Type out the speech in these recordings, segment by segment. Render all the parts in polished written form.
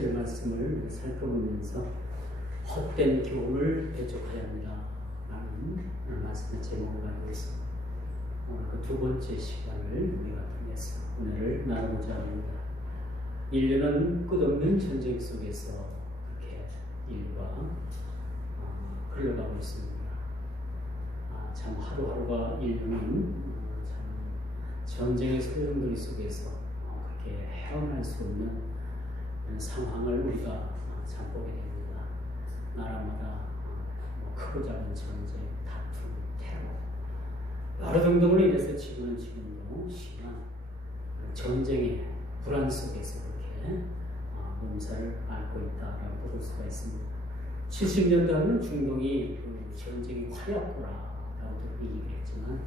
17절의 말씀을 살펴보면서 헛된 교훈을 배척하야 합니다 라는 말씀의 제목을 가지고 있습니다. 그 두 번째 시간을 우리가 통해서 은혜를 나누고자 합니다. 인류는 끝없는 전쟁 속에서 그렇게 인류가 흘러가고 있습니다. 참 하루하루가 인류는 참 전쟁의 소용돌이 속에서 그렇게 헤어날 수 없는 상황을 우리가 참 보게 됩니다. 나라마다 크고 작은 전쟁, 다툼, 테러 여러 등등으로 인해서 지금도 심한 전쟁의 불안 속에서 그렇게 몸살을 앓고 있다라고 볼 수가 있습니다. 70년대 하면 중동이 그 전쟁이 화였구나라고 얘기했지만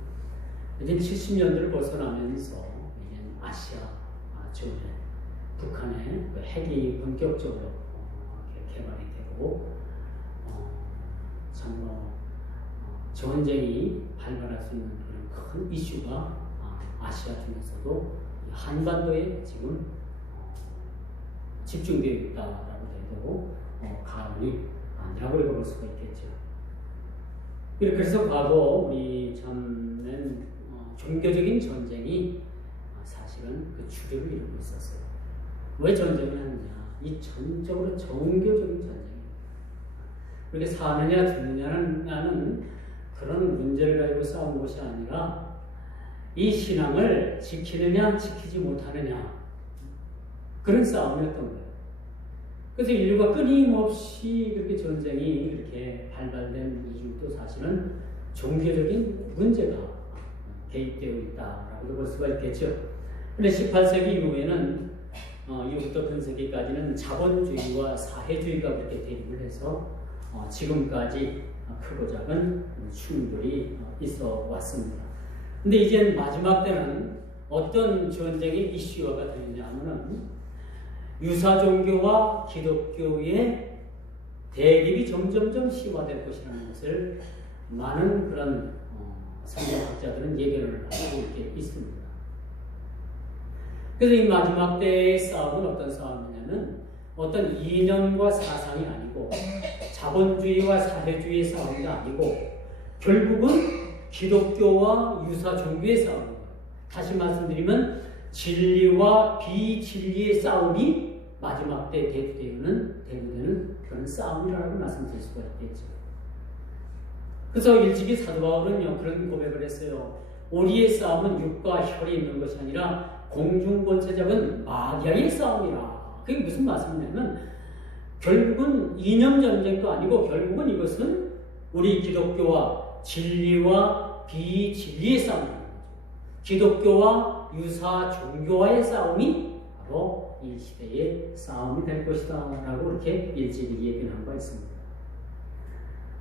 이제 70년대를 벗어나면서 이제 아시아 쪽에 북한의 그 핵이 본격적으로 개발이 되고 정말 전쟁이 발발할 수 있는 그런 큰 이슈가 아시아 중에서도 한반도에 지금 집중되어 있다라고 해도 과언이 아니라고 볼 수가 있겠죠. 그래서 과거 우리 전엔 종교적인 전쟁이 사실은 그 주류를 이루고 있었어요. 왜 전쟁을 하느냐? 이 전적으로 종교적인 전쟁입니다. 그렇게 사느냐 죽느냐는 그런 문제를 가지고 싸운 것이 아니라 이 신앙을 지키느냐 지키지 못하느냐 그런 싸움이었던 거예요. 그래서 인류가 끊임없이 그렇게 전쟁이 이렇게 발발된 이유도 사실은 종교적인 문제가 개입되어 있다라고 볼 수가 있겠죠. 근데 18세기 이후에는 이후부터 근세기까지는 자본주의와 사회주의가 그렇게 대립을 해서 지금까지 크고 작은 충돌이 있어 왔습니다. 근데 이제 마지막 때는 어떤 전쟁의 이슈화가 되느냐 하면은 유사종교와 기독교의 대립이 점점점 심화될 것이라는 것을 많은 그런 성경학자들은 예견을 하고 있습니다. 그래서 이 마지막 때의 싸움은 어떤 싸움이냐면 어떤 이념과 사상이 아니고 자본주의와 사회주의의 싸움이 아니고 결국은 기독교와 유사종교의 싸움입니다. 다시 말씀드리면 진리와 비진리의 싸움이 마지막 때 대두되는 그런 싸움이라고 말씀드릴 수가 있겠죠. 그래서 일찍이 사도 바울은요 그런 고백을 했어요. 우리의 싸움은 육과 혈이 있는 것이 아니라 공중권세 잡은 마귀의 싸움이라. 그게 무슨 말씀이냐면 결국은 이념 전쟁도 아니고 결국은 이것은 우리 기독교와 진리와 비진리의 싸움입니다. 기독교와 유사 종교와의 싸움이 바로 이 시대의 싸움이 될 것이다 라고 이렇게 일찍이 예견한 바 있습니다.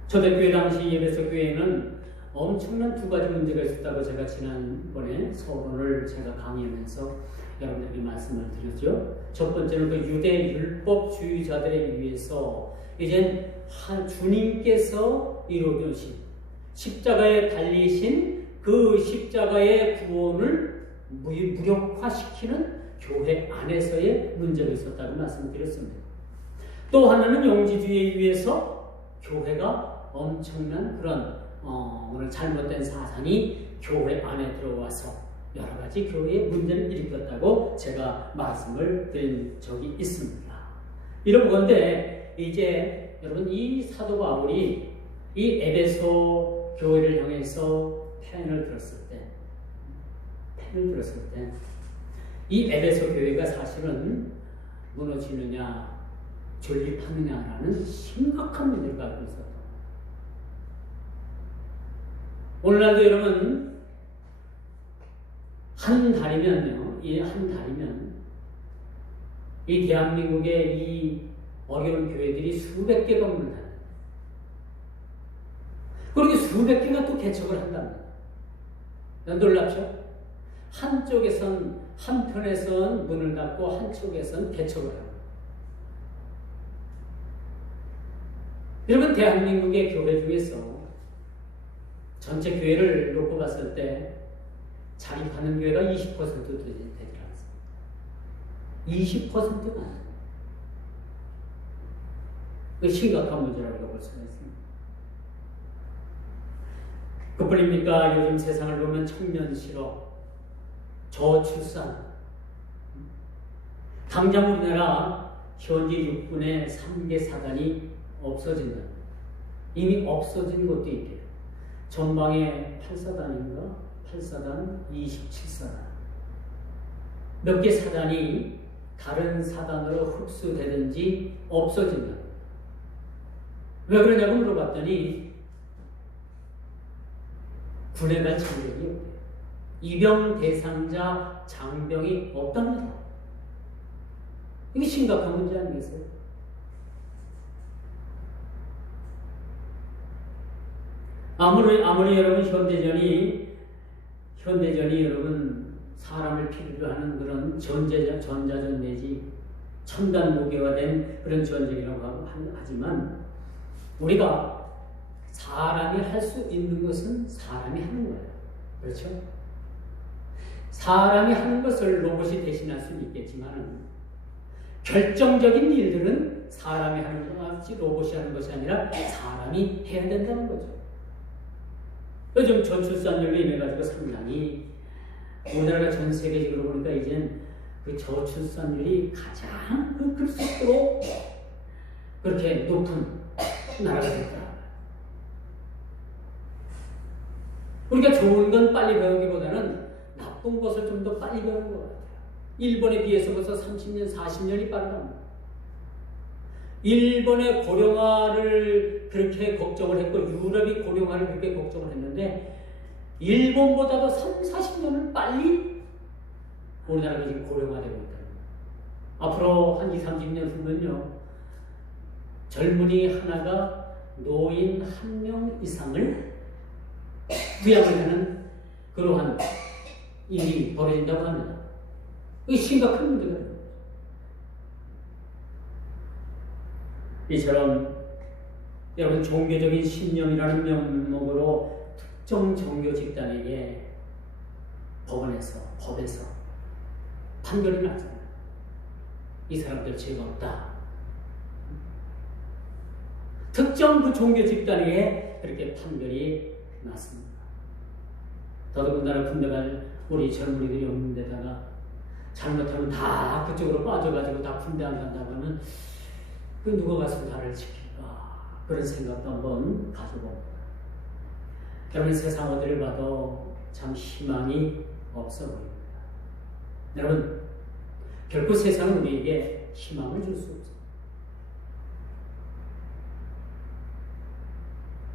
초대교회 당시 에베소 교회에는 엄청난 두 가지 문제가 있었다고 제가 지난번에 서론을 제가 강의하면서 여러분들에게 말씀을 드렸죠. 첫 번째는 그 유대 율법주의자들에 의해서 이제 주님께서 이루어주신 십자가에 달리신 그 십자가의 구원을 무력화시키는 교회 안에서의 문제가 있었다고 말씀드렸습니다. 또 하나는 영지주의에 의해서 교회가 엄청난 그런 오늘 잘못된 사상이 교회 안에 들어와서 여러 가지 교회에 문제를 일으켰다고 제가 말씀을 드린 적이 있습니다. 이런 건데 이제 여러분 이 사도 바울이 이 에베소 교회를 향해서 펜을 들었을 때 이 에베소 교회가 사실은 무너지느냐 존립하느냐라는 심각한 문제를 갖고 있었다. 오늘날도 여러분 한 달이면 이 대한민국의 이 어려운 교회들이 수백 개가 문을 닫아요. 그렇게 수백 개가 또 개척을 한답니다. 놀랍죠? 한편에선 문을 닫고 한쪽에선 개척을 하고. 여러분 대한민국의 교회 중에서 전체 교회를 놓고 봤을 때 자립하는 교회가 20%도 되지 않습니다. 20%가 아니에요. 그 심각한 문제라고 볼 수가 있습니다. 그뿐입니까? 요즘 세상을 보면 청년 실업, 저출산. 당장 우리나라 현재 육군의 3개 사단이 없어진다. 이미 없어진 곳도 있대요. 전방에 8사단인가? 8사단, 27사단. 몇 개 사단이 다른 사단으로 흡수되든지 없어진다. 왜 그러냐고 물어봤더니 군에 갈 장병이 없대요. 입영 대상자 장병이 없답니다. 이게 심각한 문제 아니겠어요? 아무리 여러분 현대전이 여러분 사람을 필요로 하는 그런 전자전 내지 첨단 무기화된 그런 전쟁이라고 하지만 우리가 사람이 할 수 있는 것은 사람이 하는 거예요. 그렇죠? 사람이 하는 것을 로봇이 대신할 수는 있겠지만 결정적인 일들은 사람이 하는 것이 로봇이 하는 것이 아니라 사람이 해야 된다는 거죠. 요즘 저출산율로 인해 가지고 상당히 우리나라가 전 세계적으로 보니까 이젠 그 저출산율이 가장 급속도로 그렇게 높은 나라가 됐다. 우리가 좋은 건 빨리 배우기보다는 나쁜 것을 좀 더 빨리 배우는 것 같아요. 일본에 비해서 벌써 30년, 40년이 빠르다. 일본의 고령화를 그렇게 걱정을 했고 유럽이 고령화를 그렇게 걱정을 했는데 일본보다도 30, 40년을 빨리 우리나라가 지금 고령화되고 있다. 앞으로 한 20, 30년 후면요. 젊은이 하나가 노인 1명 이상을 부양을 하는 그러한 일이 벌어진다고 합니다. 이게 심각한 문제가 됩니다. 이처럼 여러분 종교적인 신념이라는 명목으로 특정 종교 집단에게 법에서 판결이 나잖아요. 이 사람들 죄가 없다. 특정 그 종교 집단에게 그렇게 판결이 났습니다. 더더군다나 군대 갈 우리 젊은이들이 없는 데다가 잘못하면 다 그쪽으로 빠져가지고 다 군대 안 간다고 하면 그 누가 가서 나를 지킬까? 그런 생각도 한번 가져봅니다. 여러분 세상 어디를 봐도 참 희망이 없어 보입니다. 여러분 결코 세상은 우리에게 희망을 줄 수 없습니다.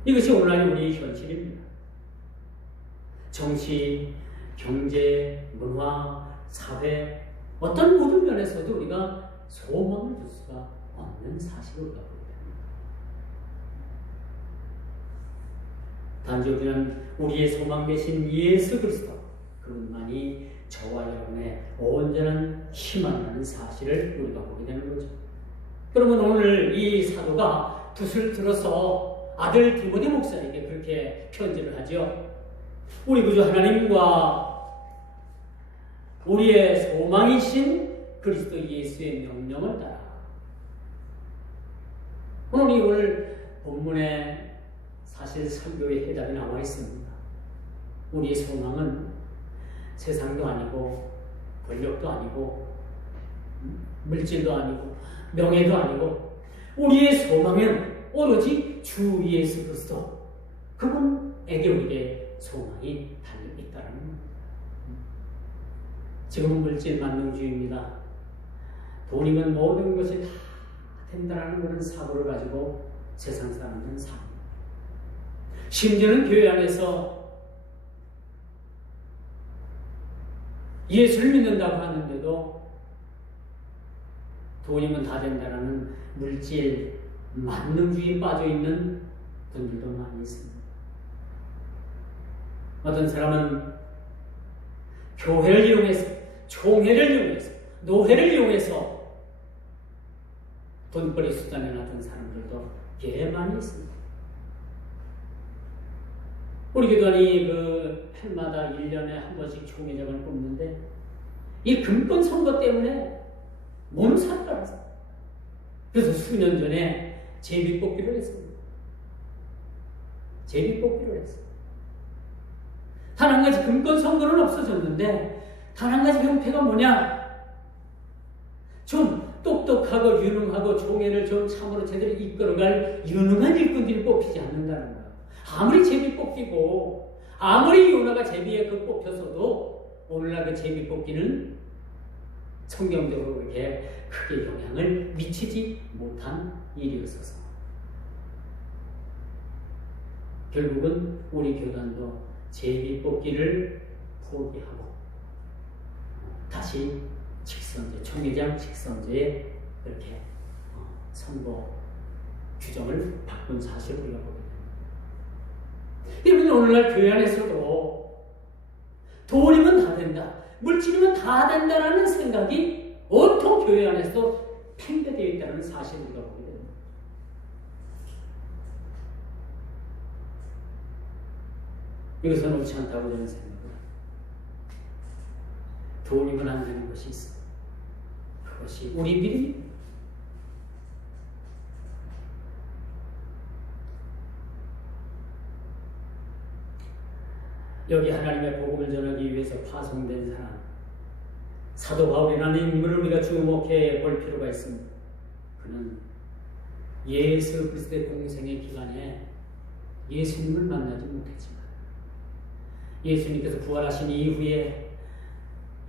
이것이 오늘날 우리의 현실입니다. 정치, 경제, 문화, 사회 어떤 모든 면에서도 우리가 소망을 줄 수가 없는 사실을 갖고 있습니다. 단지 우리의 소망 대신 예수 그리스도 그분만이 저와 여러분의 온전한 희망이라는 사실을 우리가 보게 되는 거죠. 그러면 오늘 이 사도가 붓을 들어서 아들 디모데 목사에게 그렇게 편지를 하죠. 우리 구주 하나님과 우리의 소망이신 그리스도 예수의 명령을 따라. 오늘 본문에 사실 설교의 해답이 나와 있습니다. 우리의 소망은 세상도 아니고 권력도 아니고 물질도 아니고 명예도 아니고 우리의 소망은 오로지 주 예수 그리스도 그분에게 우리의 소망이 달려있다는 겁니다. 지금은 물질 만능주의입니다. 돈이면 모든 것이 다 된다는 그런 사고를 가지고 세상 사람들은 삽니다. 심지어는 교회 안에서 예수를 믿는다고 하는데도 돈이면 다 된다는 물질 만능주의에 빠져있는 분들도 많이 있습니다. 어떤 사람은 교회를 이용해서, 총회를 이용해서, 노회를 이용해서 돈벌이 수단에 놨던 사람들도 꽤 많이 있습니다. 우리 교단이 그 해마다 1년에 한 번씩 총회장을 뽑는데 이 금권 선거 때문에 몸살을 앓았어요. 그래서 수년 전에 제비뽑기를 했습니다. 제비뽑기를 했어요. 단 한 가지 금권 선거는 없어졌는데 단 한 가지 병폐가 뭐냐? 좀 똑똑하고 유능하고 총회를 좀 참으로 제대로 이끌어갈 유능한 일꾼들이 뽑히지 않는다는 거예요. 아무리 제비 뽑기고 아무리 요나가 제비에 뽑혀서도 오늘날 그 제비 뽑기는 성경적으로 그렇게 크게 영향을 미치지 못한 일이었어서 결국은 우리 교단도 제비 뽑기를 포기하고 다시 직선제, 총회장 직선제에 그렇게 선거 규정을 바꾼 사실을 우리가 보게 됩니다. 여러분, 오늘날 교회 안에서도 돈이면 다 된다, 물질이면 다 된다라는 생각이 온통 교회 안에서 팽배되어 있다는 사실을 우리가 보게 됩니다. 이것은 옳지 않다고 저는 생각합니다. 돈이면 안 되는 것이 있습니다. 그것이 우리 믿음입니다. 여기 하나님의 복음을 전하기 위해서 파송된 사람, 사도 바울이라는 인물을 우리가 주목해 볼 필요가 있습니다. 그는 예수 그리스도의 공생의 기간에 예수님을 만나지 못했지만 예수님께서 부활하신 이후에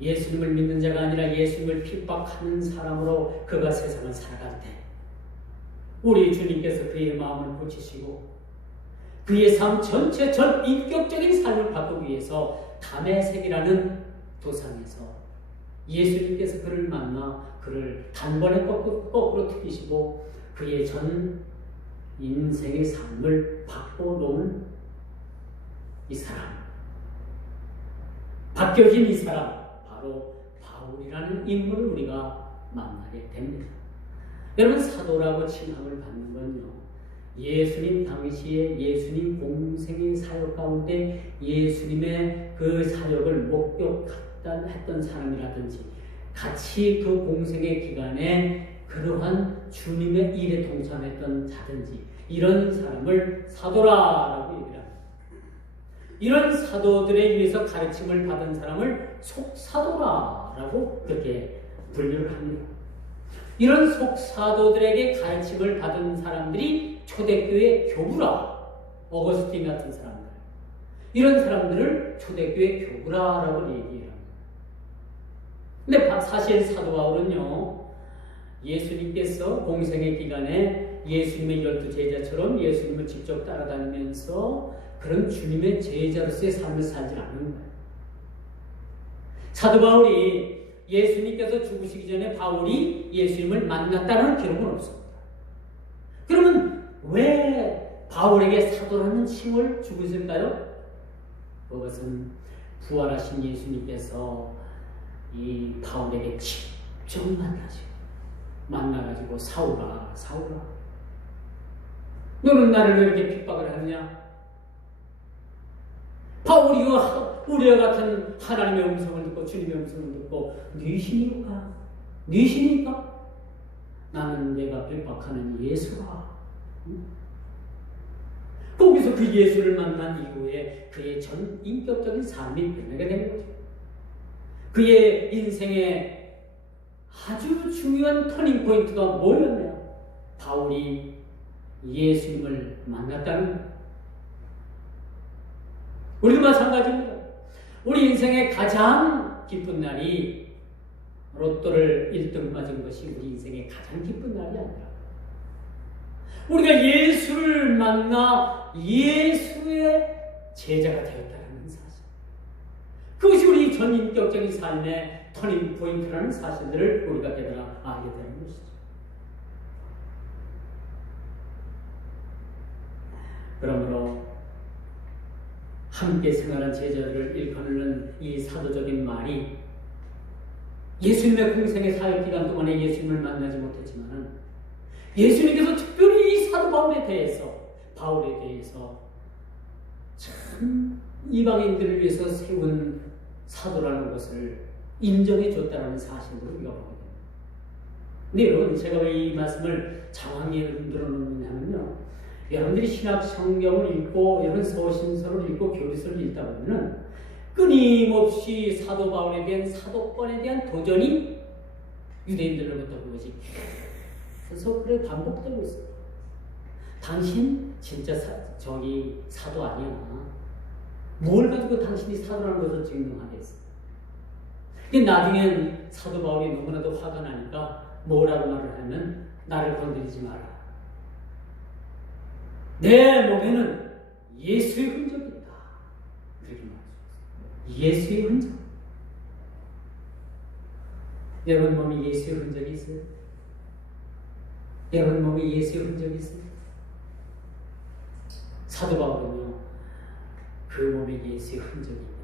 예수님을 믿는 자가 아니라 예수님을 핍박하는 사람으로 그가 세상을 살아갈 때 우리 주님께서 그의 마음을 고치시고 그의 삶 전체 전 인격적인 삶을 바꾸기 위해서 다메섹이라는 도상에서 예수님께서 그를 만나 그를 단번에 거꾸로 튀기시고 그의 전 인생의 삶을 바꿔놓은 이 사람, 바뀌어진 이 사람, 바로 바울이라는 인물을 우리가 만나게 됩니다. 여러분, 사도라고 칭함을 받는 건요, 예수님 당시에 예수님 공생의 사역 가운데 예수님의 그 사역을 목격했던 사람이라든지 같이 그 공생의 기간에 그러한 주님의 일에 동참했던 자든지 이런 사람을 사도라라고 얘기를 합니다. 이런 사도들에 의해서 가르침을 받은 사람을 속사도라라고 그렇게 분류를 합니다. 이런 속사도들에게 가르침을 받은 사람들이 초대교회 교부라, 어거스틴 같은 사람들, 이런 사람들을 초대교회 교부라라고 얘기해요. 근데 사실 사도 바울은요, 예수님께서 공생의 기간에 예수님의 12 제자처럼 예수님을 직접 따라다니면서 그런 주님의 제자로서의 삶을 살지 않는 거예요. 사도 바울이 예수님께서 죽으시기 전에 바울이 예수님을 만났다는 기록은 없습니다. 그러면 왜 바울에게 사도라는 칭을 주고 있을까요? 그것은 부활하신 예수님께서 이 바울에게 직접 만나가지고 사울아, 사울아, 너는 나를 왜 이렇게 핍박을 하느냐? 바울이와 우리와 같은 하나님의 음성을 듣고 주님의 음성을 듣고 뉘시니까? 뉘시니까? 나는 내가 핍박하는 예수가. 거기서 그 예수를 만난 이후에 그의 전 인격적인 삶이 변하게 되는 거죠. 그의 인생의 아주 중요한 터닝 포인트가 뭐였나요? 바울이 예수님을 만났다는 거예요. 우리도 마찬가지입니다. 우리 인생의 가장 기쁜 날이 로또를 1등 맞은 것이 우리 인생의 가장 기쁜 날이 아니라 우리가 예수를 만나 예수의 제자가 되었다는 사실, 그것이 우리 전 인격적인 삶의 터닝 포인트라는 사실들을 우리가 깨달아 알게 되는 것이죠. 그러므로 함께 생활한 제자들을 일컫는 이 사도적인 말이 예수님의 공생의 사역 기간 동안에 예수님을 만나지 못했지만 예수님께서 특별히 이 사도 바울에 대해서 참 이방인들을 위해서 세운 사도라는 것을 인정해 줬다는 사실을 우리가 보게 됩니다. 근데 여러분, 제가 왜 이 말씀을 장황히 들어놓느냐면요, 여러분들이 신약 성경을 읽고 여러분 서신서를 읽고 교리서를 읽다 보면은 끊임없이 사도 바울에 대한 사도권에 대한 도전이 유대인들로부터 그것이 계속 그래 반복되고 있어요. 당신 진짜 사도 아니야. 뭘 가지고 당신이 사도라는 것을 증명하겠어. 근데 나중엔 사도 바울이 너무나도 화가 나니까 뭐라고 말을 하면 나를 건드리지 마라. 내 몸에는 예수의 흔적이 있다. 그렇게 말했어요. 예수의 흔적. 여러분 몸에 예수의 흔적이 있어요? 여러분 몸에 예수의 흔적이 있어요? 사도 바울은요, 그 몸에 예수의 흔적이 있는 거예요.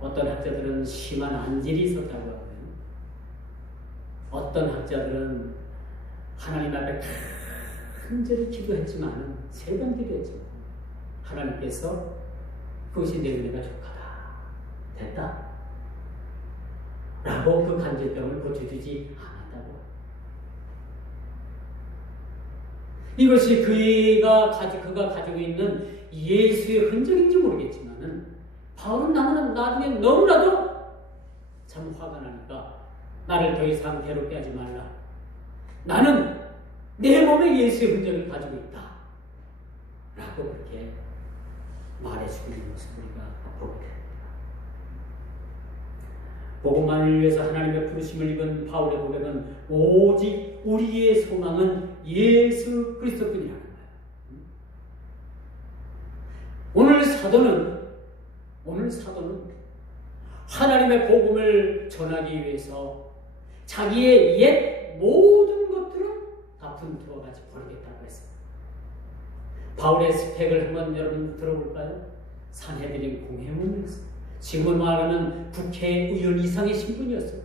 어떤 학자들은 심한 안질이 있었다고 하고요. 어떤 학자들은 하나님 앞에 간절히 기도했지만 3번 기도했죠. 하나님께서 그것이 내 은혜가 족하다. 됐다. 라고 그 간절병을 고쳐주지 않았다고. 이것이 그가 가지고 있는 예수의 흔적인지 모르겠지만은 바울은 나중에 너무나도 참 화가 나니까 나를 더 이상 괴롭게 하지 말라. 나는 내 몸에 예수의 흔적을 가지고 있다. 라고 그렇게 말해주고 있는 모습을 우리가 보게 됩니다. 복음만을 위해서 하나님의 부르심을 입은 바울의 고백은 오직 우리의 소망은 예수 그리스도뿐이라는 거예요. 오늘 사도는 하나님의 복음을 전하기 위해서 자기의 옛 모든 것들은 다 분투와 같이 버리겠다고 했어요. 바울의 스펙을 한번 여러분 들어볼까요? 산헤드린 공회문이었어요. 지금은 말하면 국회의원 이상의 신분이었어요.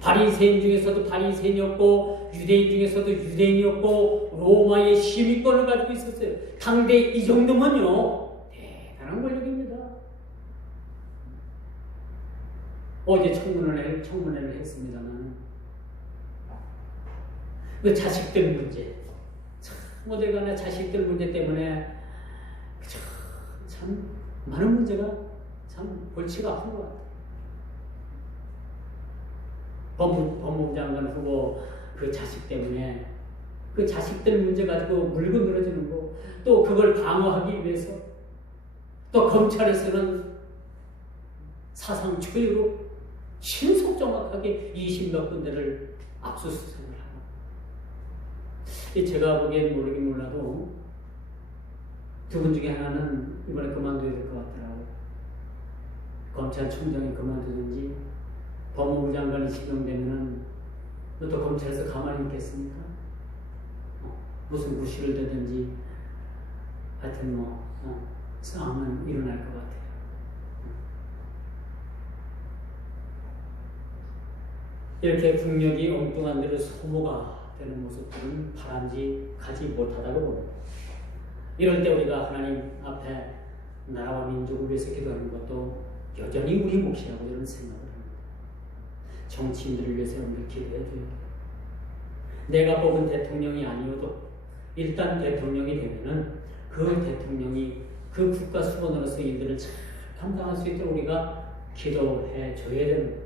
바리새인 중에서도 바리새인이었고 유대인 중에서도 유대인이었고 로마의 시민권을 가지고 있었어요. 당대 이 정도면요 대단한 권력입니다. 어제 청문회를 했습니다만 그 자식들 문제, 참 어딜 가나 자식들 문제 때문에 참 많은 문제가 참 골치가 아픈 것 같아요. 법무부 장관 후보 그 자식 때문에 그 자식들 문제 가지고 물고 늘어지는 거, 또 그걸 방어하기 위해서 또 검찰에서는 사상 초유로 신속 정확하게 20몇 군데를 압수수색을 하고, 제가 보기엔 모르긴 몰라도 두 분 중에 하나는 이번에 그만둬야 될 것 같더라고요. 검찰총장이 그만두든지 법무부 장관이 지명되면은 또 검찰에서 가만히 있겠습니까? 무슨 구실을 되든지 하여튼 싸움은 일어날 것 같아요. 이렇게 국력이 엉뚱한 대로 소모가 되는 모습들은 바람직하지 못하다고 봅니다. 이럴 때 우리가 하나님 앞에 나라와 민족을 위해서 기도하는 것도 여전히 우리 몫이라고 이런 생각을 합니다. 정치인들을 위해서 여러분들 기도해 줘야 돼요. 내가 뽑은 대통령이 아니어도 일단 대통령이 되면은 그 대통령이 그 국가 수반으로서 일들을 잘 감당할 수 있도록 우리가 기도해 줘야 됩니다.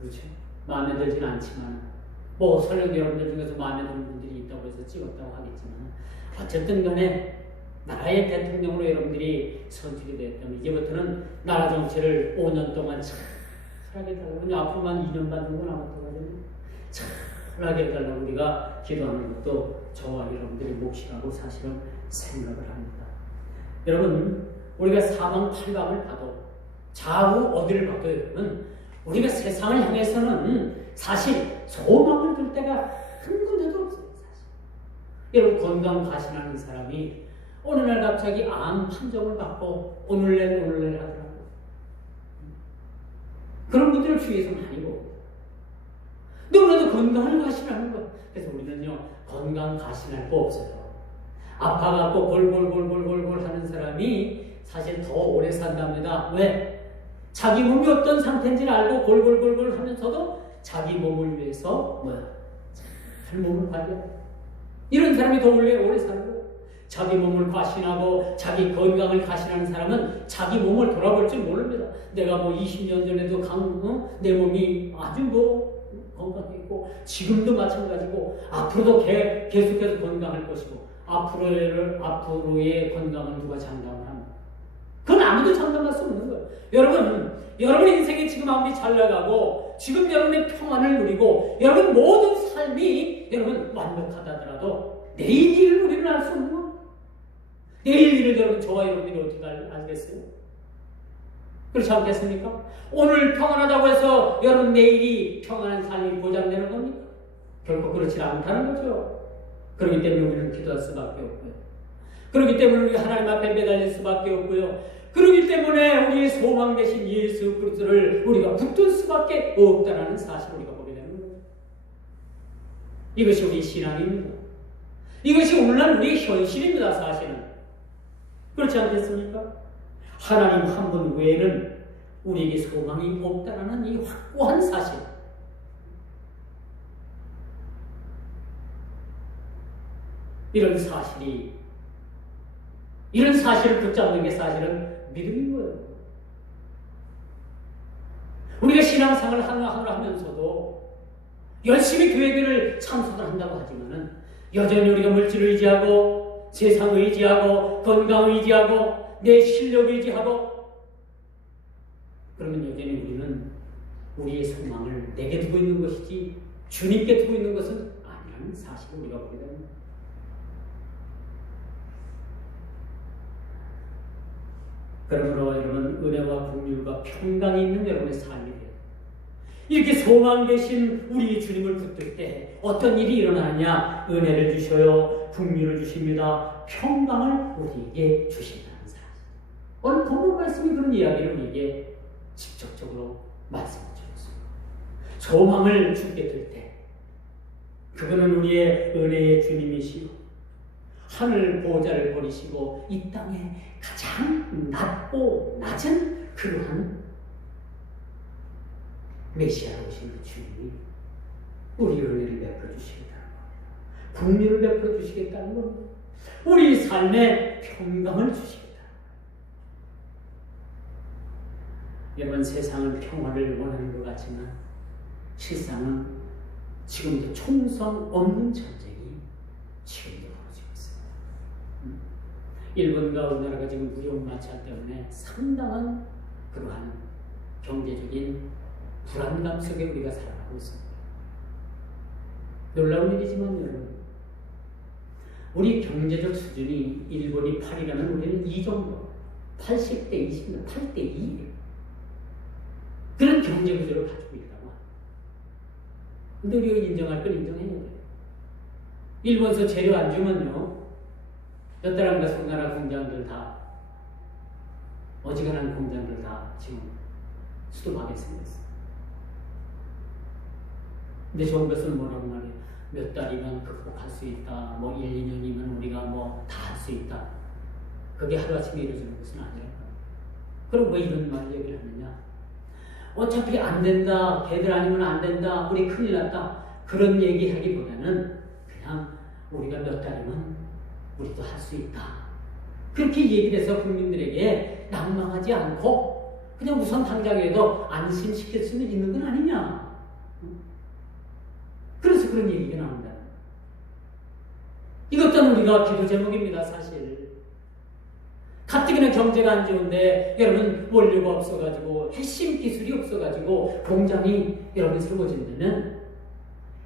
그렇죠? 마음에 들지는 않지만 설령 여러분들 중에서 마음에 드는 분들이 있다고 해서 찍었다고 하겠지만 어쨌든 간에 나라의 대통령으로 여러분들이 선출이 되었다면 이제부터는 나라 정치를 5년 동안 잘하게 해달라고, 앞으로만 2년 반 정도 남았다고 하잖아요. 잘하게 해달라고 우리가 기도하는 것도 저와 여러분들의 몫이라고 사실은 생각을 합니다. 여러분, 우리가 사방팔방을 봐도 좌우 어디를 봐도 여러분, 우리가 세상을 향해서는 사실 소망을 둘 때가 한 군데도 없어요. 사실. 여러분, 건강 가신하는 사람이 어느 날 갑자기 암 판정을 받고 오늘날 하더라고요. 그런 분들을 주위에서 많이 보고, 너무나도 건강을 가신하는 거예요. 그래서 우리는요, 건강 가신할 거 없어요. 아파갖고 골골골골골골 하는 사람이 사실 더 오래 산답니다. 왜? 자기 몸이 어떤 상태인지를 알고 골골골골 하면서도 자기 몸을 위해서 잘 몸을 관리해. 이런 사람이 더 오래 살고, 자기 몸을 과신하고 자기 건강을 과신하는 사람은 자기 몸을 돌아볼 줄 모릅니다. 내가 20년 전에도 내 몸이 아주 건강했고 지금도 마찬가지고 앞으로도 계속해서 건강할 것이고 앞으로의 건강은 누가 장담을 합니다. 그건 아무도 장담할 수 없는 거예요. 여러분 인생이 지금 아무리 잘 나가고 지금 여러분의 평안을 누리고 여러분 모든 삶이 여러분 완벽하다 하더라도 내일 일을 우리는 알 수 없는 거예요. 내일 일을 여러분 저와 여러분이 어떻게 알겠어요? 그렇지 않겠습니까? 오늘 평안하다고 해서 여러분 내일이 평안한 삶이 보장되는 겁니까? 결코 그렇지 않다는 거죠. 그렇기 때문에 우리는 기도할 수밖에 없고요. 그렇기 때문에 우리 하나님 앞에 매달릴 수밖에 없고요. 그렇기 때문에 우리의 소망 되신 예수 그리스도를 우리가 붙들 수밖에 없다는 사실을 우리가 보게 되는 거예요. 이것이 우리 신앙입니다. 이것이 오늘날 우리의 현실입니다. 사실은. 그렇지 않겠습니까? 하나님 한 분 외에는 우리에게 소망이 없다는 이 확고한 사실. 이런 사실을 붙잡는 게 사실은 믿음인 거예요. 우리가 신앙생활을 하면서도 열심히 교회들을 참석을 한다고 하지만은 여전히 우리가 물질을 의지하고 세상을 의지하고 건강을 의지하고 내 실력을 의지하고 그러면 여전히 우리는 우리의 소망을 내게 두고 있는 것이지 주님께 두고 있는 것은 아니라는 사실을 우리가 보게 됩니다. 그러므로 여러분 은혜와 긍휼과 평강이 있는 여러분의 삶이 돼요. 이렇게 소망 되신 우리 주님을 붙들 때 어떤 일이 일어나느냐? 은혜를 주셔요. 긍휼을 주십니다. 평강을 우리에게 주신다는 사실. 오늘 본문 말씀이 그런 이야기를 우리에게 직접적으로 말씀해 주셨습니다. 소망을 주게 될 때 그분은 우리의 은혜의 주님이시요 하늘 보좌를 버리시고 이 땅에 가장 낮고 낮은 그러한 메시아로 오신 그 주님이 우리 은혜를 베풀어 주시겠다는 겁니다. 긍휼을 베풀어 주시겠다는 겁니다. 우리 삶에 평강을 주시겠다. 여러분 세상은 평화를 원하는 것 같지만 실상은 지금도 총성 없는 전쟁이 지금도 벌어지고 있습니다. 일본과 우리나라가 지금 무역 마찰 때문에 상당한 그러한 경제적인 불안감 속에 우리가 살아가고 있습니다. 놀라운 일이지만 여러분, 우리 경제적 수준이 일본이 8이라면 우리는 2 정도, 80대 20, 8대 2 그런 경제 구조를 가지고 있다고. 근데 우리가 인정할 건 인정해야 돼요. 일본서 재료 안 주면요, 몇 달 안 가서 우리나라 공장들 다, 어지간한 공장들 다 지금 수도하게 생겼어요. 근데 좋은 것은 뭐라고 말해요? 몇 달이면 극복할 수 있다. 1, 2년이면 우리가 다 할 수 있다. 그게 하루아침에 이루어지는 것은 아니라고. 그럼 왜 이런 말을 얘기를 하느냐? 어차피 안 된다. 걔들 아니면 안 된다. 우리 큰일 났다. 그런 얘기하기보다는 그냥 우리가 몇 달이면 우리도 할 수 있다. 그렇게 얘기를 해서 국민들에게 낭망하지 않고 그냥 우선 당장에도 안심시킬 수는 있는 건 아니냐. 그래서 그런 얘기가 나온다. 이것 또한 우리가 기도 제목입니다. 사실 가뜩이나 경제가 안 좋은데 여러분 원료가 없어가지고 핵심 기술이 없어가지고 공장이 여러분 세워진다면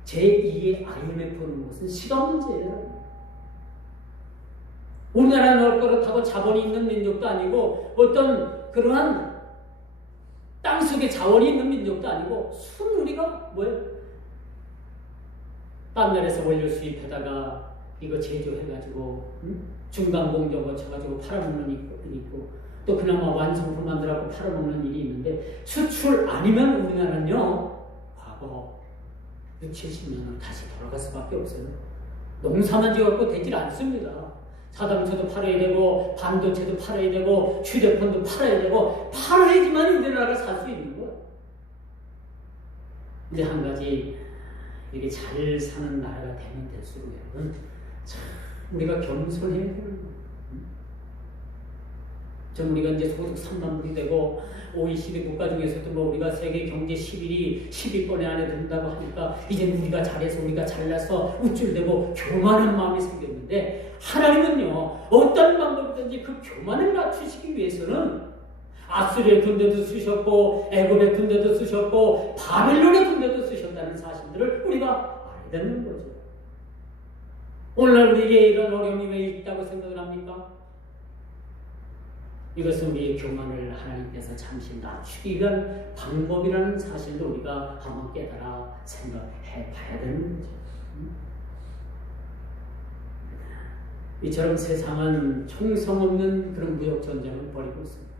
제2의 IMF 오는 것은 시간 문제예요. 우리나라는 그렇다고 자본이 있는 민족도 아니고 어떤 그러한 땅속에 자원이 있는 민족도 아니고 순 우리가 뭐예요? 딴나라에서 원료 수입하다가 이거 제조해가지고 중간 공정 거쳐가지고 팔아먹는 일이 있고 또 그나마 완성품 만들어갖고 팔아먹는 일이 있는데 수출 아니면 우리나라는요 과거 60, 70년을 다시 돌아갈 수밖에 없어요. 농사만 지어갖고 되질 않습니다. 자동차도 팔아야 되고 반도체도 팔아야 되고 휴대폰도 팔아야 되고 팔아야지만 우리나라가 살 수 있는 거예요. 근데 한 가지 이렇게 잘 사는 나라가 되면 될수록 여러분 참 우리가 겸손해야 되는 거예요. 좀 우리가 이제 소득 3만 불이 되고 OECD 국가 중에서도 뭐 우리가 세계 경제 10위권에 안에 든다고 하니까 이제 우리가 잘해서 우리가 잘나서 우쭐대고 교만한 마음이 생겼는데 하나님은요 어떤 방법이든지 그 교만을 낮추시기 위해서는 아수르의 군대도 쓰셨고 애굽의 군대도 쓰셨고 바벨론의 군대도 쓰셨다는 사실들을 우리가 알아야 되는 거죠. 오늘날 우리에게 이런 어려움이 왜 있다고 생각을 합니까? 이것은 우리의 교만을 하나님께서 잠시 낮추기 위한 방법이라는 사실도 우리가 한번 깨달아 생각해 봐야 되는 거죠. 이처럼 세상은 총성 없는 그런 무역 전쟁을 벌이고 있습니다.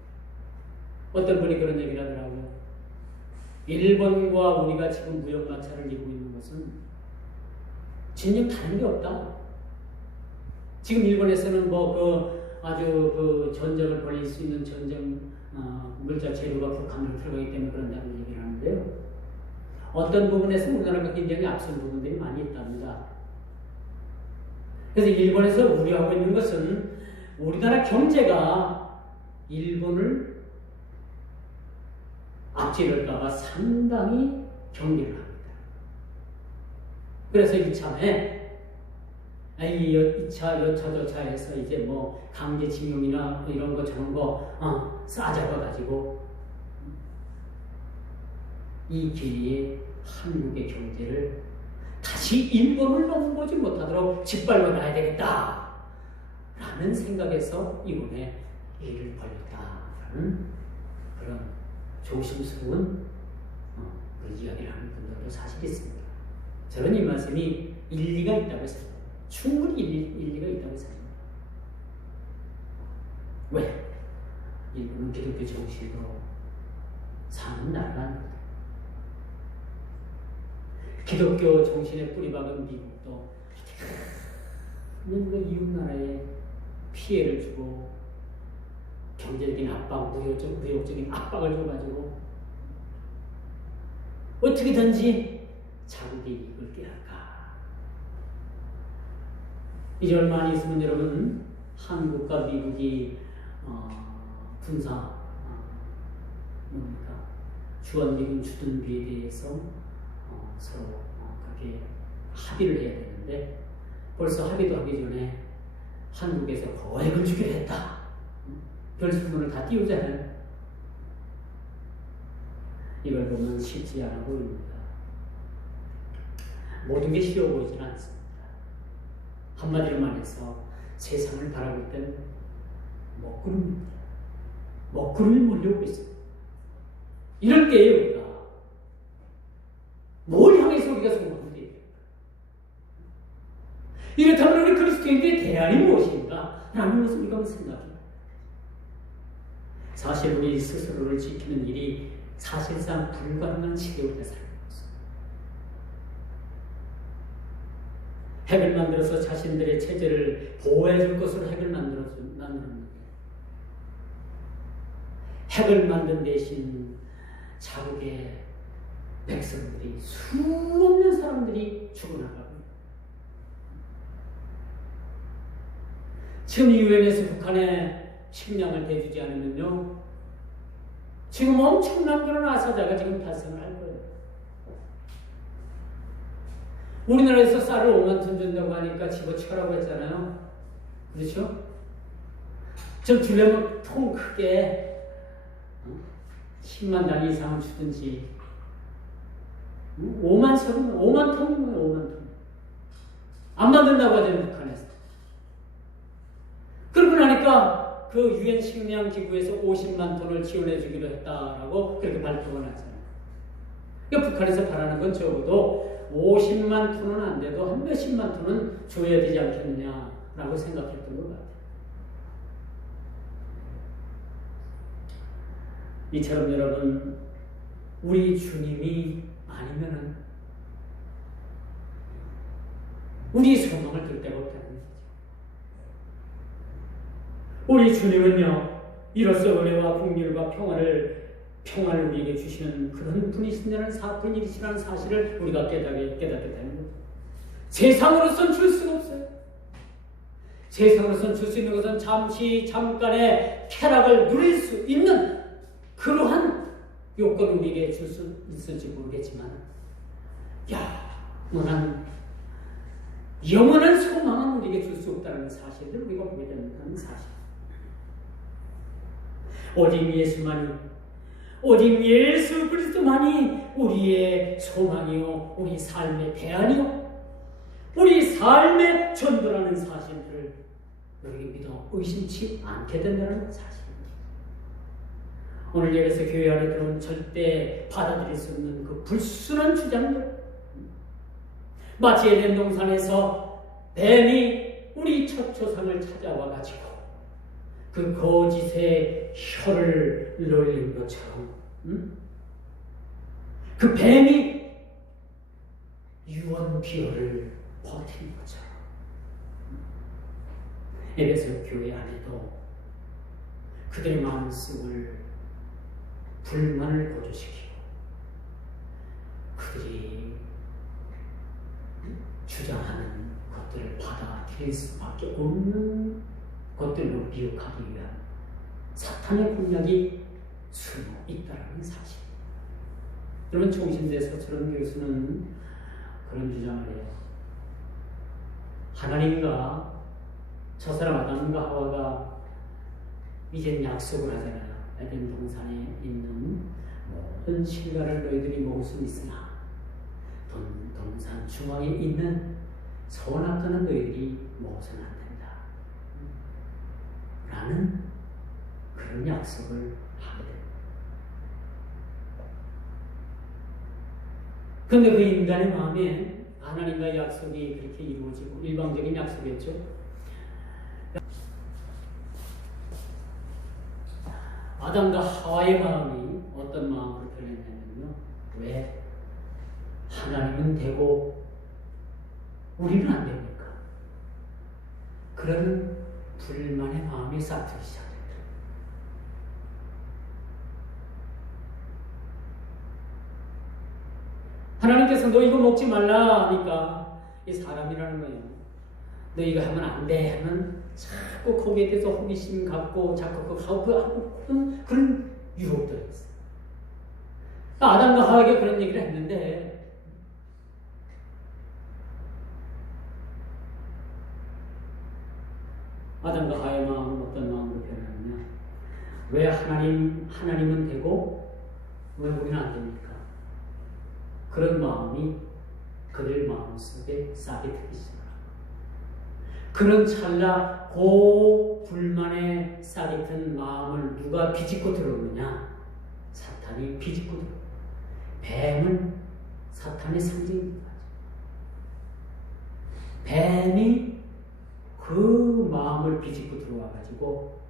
어떤 분이 그런 얘기를 하더라고요. 일본과 우리가 지금 무역 마찰을 이루고 있는 것은 진영 다른 게 없다. 지금 일본에서는 아주 그 전쟁을 벌일 수 있는 전쟁 물자 재료가 북한으로 들어가기 때문에 그런다는 얘기를 하는데요. 어떤 부분에서 우리나라가 굉장히 앞선 부분들이 많이 있답니다. 그래서 일본에서 우려하고 있는 것은 우리나라 경제가 일본을 앞지를까봐 상당히 경계를 합니다. 그래서 이참에 이 2차, 여차저차해서 이제 뭐 강제징용이나 이런 거 저런 거 싸잡아가지고 이 기회에 한국의 경제를 다시 일본을 넘보지 못하도록 짓밟아 놔야 되겠다 라는 생각에서 이번에 일을 벌였다라는 그런 조심스러운 그런 이야기를 하는 분들도 사실 있습니다. 저는 이 말씀이 일리가 있다고 생각합니다. 충분히 일리가 있다고 생각합니다. 왜? 일본은 기독교 정신으로 사는 나라는 기독교 정신에 뿌리박은 미국도 그 이웃나라에 피해를 주고 경제적인 압박, 무역적인 압박을 줘가지고 어떻게든지 자국의 이익을 꾀할까. 이제 얼마 안 있으면 여러분 한국과 미국이 군사 주한미군 주둔비에 대해서 서로 그렇게 합의를 해야 되는데 벌써 합의도 하기 전에 한국에서 거액을 주기로 했다. 별수문을 다 띄우잖아요. 이걸 보면 쉽지 않아 보입니다. 모든 게 쉬워 보이지는 않습니다. 한마디로 말해서 세상을 바라볼 때는 먹구름입니다. 먹구름이 몰려오고 있습니다. 이럴 때에 우리가 뭘 향해서 우리가 소망을 해야 됩니까? 이렇다면 우리 그리스도인들의 대안이 무엇인가? 라는 것을 우리가 한번 생각해요. 사실 우리 스스로를 지키는 일이 사실상 불가능한 시대에 우리가 살고 있습니다. 핵을 만들어서 자신들의 체제를 보호해 줄 것으로 핵을 만들었는데 핵을 만든 대신 자국의 백성들이 수없는 사람들이 죽어나가고 지금 유엔에서 북한에 식량을 대주지 않으면요 지금 엄청난 그런 아사자가 지금 발생을 할 거예요. 우리나라에서 쌀을 5만 톤 준다고 하니까 집어치우라고 했잖아요. 그렇죠? 좀 주려면 통 크게 10만 단 이상을 주든지 5만 톤이면 5만 톤. 안 만든다고 하잖아요, 북한에서. 그러고 나니까 그 유엔 식량 기구에서 50만 톤을 지원해 주기로 했다라고 그렇게 발표가 나잖아요. 그러니까 북한에서 바라는 건 적어도 50만 톤은 안 돼도 한 몇십만 톤은 줘야 되지 않겠느냐라고 생각했던 것 같아요. 이처럼 여러분, 우리 주님이 아니면은 우리 소망을 들 데가 없다는 거죠. 우리 주님은요, 이로써 은혜와 긍휼과 평안을 우리에게 주시는 그런 분이시라는 사실을 우리가 깨닫게 되는 거죠. 세상으로선 줄 수가 없어요. 세상으로선 줄 수 있는 것은 잠깐의 쾌락을 누릴 수 있는 그러한 요건을 우리에게 줄 수 있을지 모르겠지만, 영원한 소망은 우리에게 줄 수 없다는 사실을 우리가 보게 된다는 사실. 오직 예수 그리스도만이 우리의 소망이요, 우리 삶의 대안이요, 우리 삶의 전도라는 사실들을 우리에게 믿어 의심치 않게 된다는 사실입니다. 오늘 예배에서 교회 안에 들어온 절대 받아들일 수 없는 그 불순한 주장들, 마치 에덴 동산에서 뱀이 우리 첫 조상을 찾아와 가지고 그 거짓의 혀를 놀린 것처럼, 그 뱀이 유언 비어를 버틴 것처럼, 에베소 교회 안에도 그들의 마음속을 불만을 고조시키고 그들이 주장하는 것들을 받아들일 수밖에 없는 것들로 미혹하기 위한 사탄의 공략이 숨어 있다는 사실. 여러분, 총신대 서철원 교수는 그런 주장을 해요. 하나님과 저 사람 아담과 하와가 이젠 약속을 하잖아요. 에덴 동산에 있는 모든 실과를 너희들이 먹을 수 있으나 동산 중앙에 있는 선악과는 너희들이 먹어서는 안 된다 라는 그런 약속을 하게 됩니다. 그런데 그 인간의 마음에 하나님과의 약속이 그렇게 이루어지고, 일방적인 약속이었죠. 아담과 하와의 마음이 어떤 마음으로 변했냐면요, 왜 하나님은 되고 우리는 안 됩니까? 그런 불만의 마음이 싹트기 시작합니다. 하나님께서 너 이거 먹지 말라 하니까 이 사람이라는 거예요. 너 이거 하면 안 돼 하면 자꾸 거기에 대해서 호기심 갖고 자꾸 하고 그런 유혹들이 있어요. 아담과 하와에게 그런 얘기를 했는데, 아담과 하와의 마음은 어떤 마음으로 변하느냐? 왜 하나님은 되고 왜 우리는 안 됩니까? 그런 마음이 그들 마음속에 싹이 트기 시작합니다. 그런 찰나 그 불만에 싹이 튼 마음을 누가 비집고 들어오느냐? 사탄이 비집고 들어옵니다. 뱀은 사탄의 상징입니다. 뱀이 그 마음을 비집고 들어와가지고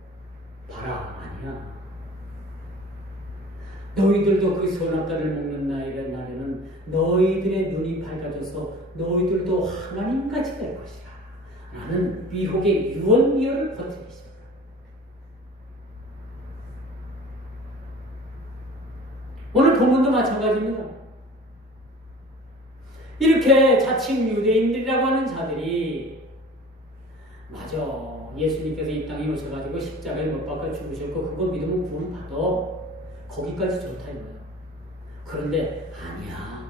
봐라, 아니야. 너희들도 그 선악과를 먹는 날에는 너희들의 눈이 밝아져서 너희들도 하나님같이 될 것이라 라는 미혹의 유언비어를 퍼뜨리기 시작합니다. 오늘 본문도 마찬가지입니다. 이렇게 자칭 유대인들이라고 하는 자들이, 맞아, 예수님께서 이 땅에 오셔가지고 십자가에 못 박아 죽으셨고 그거 믿으면 구원 받아, 거기까지 좋다 이거예요. 그런데 아니야.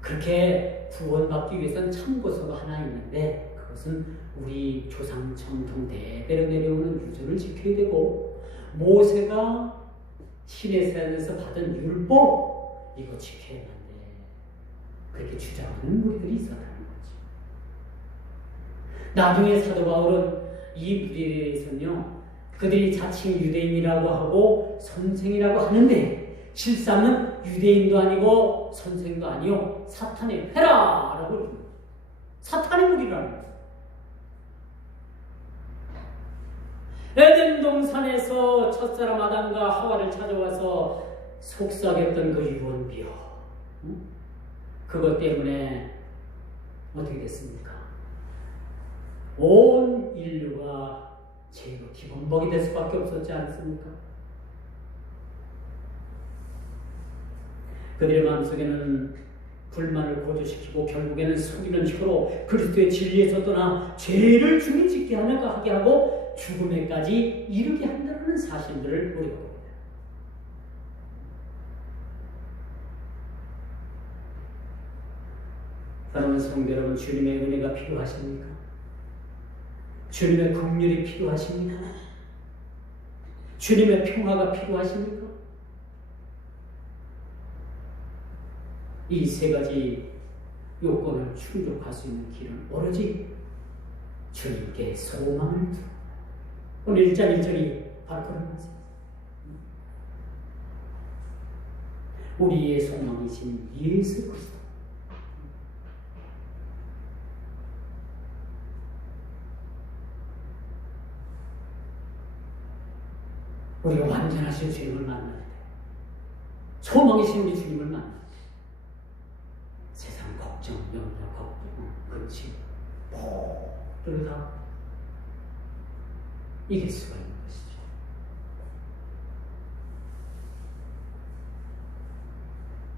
그렇게 구원받기 위해서는 참고서가 하나 있는데, 그것은 우리 조상 정통 대대로 내려오는 유전을 지켜야 되고, 모세가 시내산에서 받은 율법 이거 지켜야 한대. 그렇게 주장하는 무리들이 있었다는 거지. 나중에 사도 바울은 이 무리에 대해서는요, 그들이 자칭 유대인이라고 하고 선생이라고 하는데 실상은 유대인도 아니고 선생도 아니요, 사탄의 회라라고 그럽니다. 사탄의 무리라는 거예요. 에덴 동산에서 첫사람 아담과 하와를 찾아와서 속삭였던 그 유언비어, 그것 때문에 어떻게 됐습니까? 온 인류가 죄로 기본복이 될 수밖에 없었지 않습니까? 그들의 마음속에는 불만을 고조시키고 결국에는 속이는 혀로 그리스도의 진리에서 떠나 죄를 중히 짓게 하게 하고 죽음에까지 이르게 한다는 사실들을 우리가 봅니다. 사랑하는 성도 여러분, 주님의 은혜가 필요하십니까? 주님의 긍휼이 필요하십니까? 주님의 평화가 필요하십니까? 이 세 가지 요건을 충족할 수 있는 길은 오로지 주님께 소망을 두고, 오늘 1장 1절이 바로 그런 말씀입니다. 우리의 소망이신 예수 그리스도, 우리가 완전하신 주님을 만날 때, 소망이신 우리 주님을 만날 때, 세상 걱정, 염려, 근심 모두를 다 이길 수가 있는 것이죠.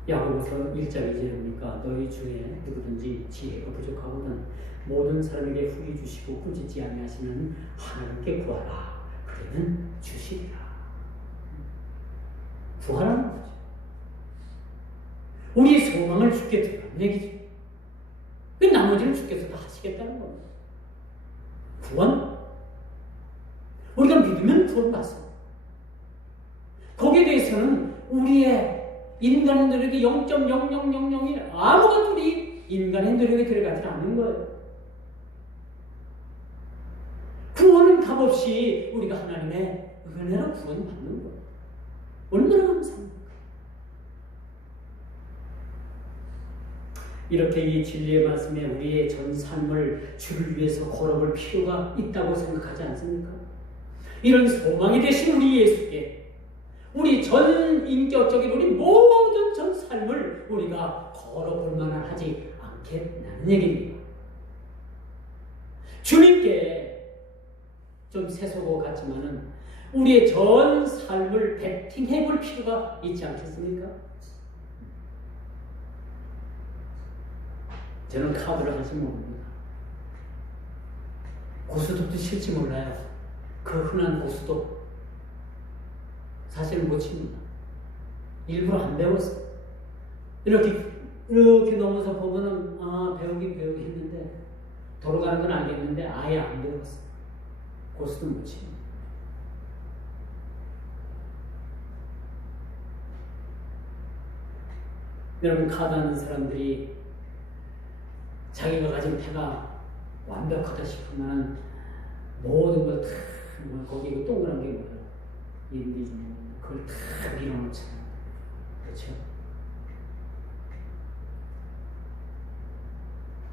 야고보서 1장 2절에 보니까 너희 중에 누구든지 지혜가 부족하거든 모든 사람에게 후히 주시고 꾸짖지 아니하시는 하나님께 구하라. 그러면 주시리라. 구하라는 거죠. 우리의 소망을 주께 드리라는 얘기죠. 그 나머지는 주께서 다 하시겠다는 겁니다. 구원? 우리가 믿으면 구원 받습니다. 거기에 대해서는 우리의 인간의 노력이 0.0001 아무것도 우리 인간의 노력이 들어가지 않는 거예요. 구원은 값없이 우리가 하나님의 은혜로 구원받는 거예요. 얼마나 감사합니까? 이렇게 이 진리의 말씀에 우리의 전 삶을 주를 위해서 걸어볼 필요가 있다고 생각하지 않습니까? 이런 소망이 되신 우리 예수께 우리 전 인격적인 우리 모든 전 삶을 우리가 걸어볼 만한 하지 않겠다는 얘기입니다. 주님께 좀 세속어 같지만은 우리의 전 삶을 베팅해 볼 필요가 있지 않겠습니까? 저는 카드를 하지 모릅니다. 고스톱도 칠지 몰라요. 그 흔한 고스톱 사실은 못 칩니다. 일부러 안 배웠어요. 이렇게 넘어서 보면은 배우긴 했는데 돌아가는 건 알겠는데 아예 안 배웠어요. 고스톱 못 칩니다. 여러분, 카드 하는 사람들이 자기가 가진 패가 완벽하다 싶으면 모든 걸 다 거기 그 동그란 게 뭐예요? 그걸 다 밀어놓잖아요. 그렇죠?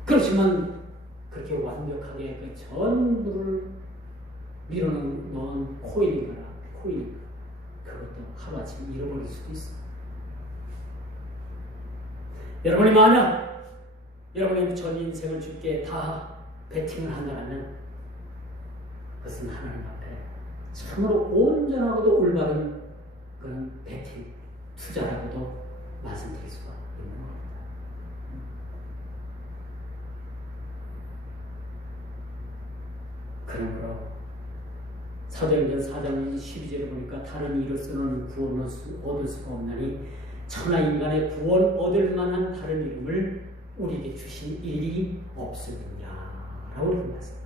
그렇지만 그렇게 완벽하게 그 전부를 밀어넣은 코인인가 그것도 하루아침에 잃어버릴 수도 있어요. 여러분이 만약 여러분의 전 인생을 주께 다 베팅을 한다면 그것은 하나님 앞에 참으로 온전하고도 올바른 그런 베팅, 투자라고도 말씀드릴 수가 있는 겁니다. 그러므로 사도행전 4장 12절에 보니까 다른 이로서는 구원을 얻을 수가 없나니 천하 인간의 구원 얻을 만한 다른 이름을 우리에게 주신 일이 없으느냐라고 이렇게 말씀합니다.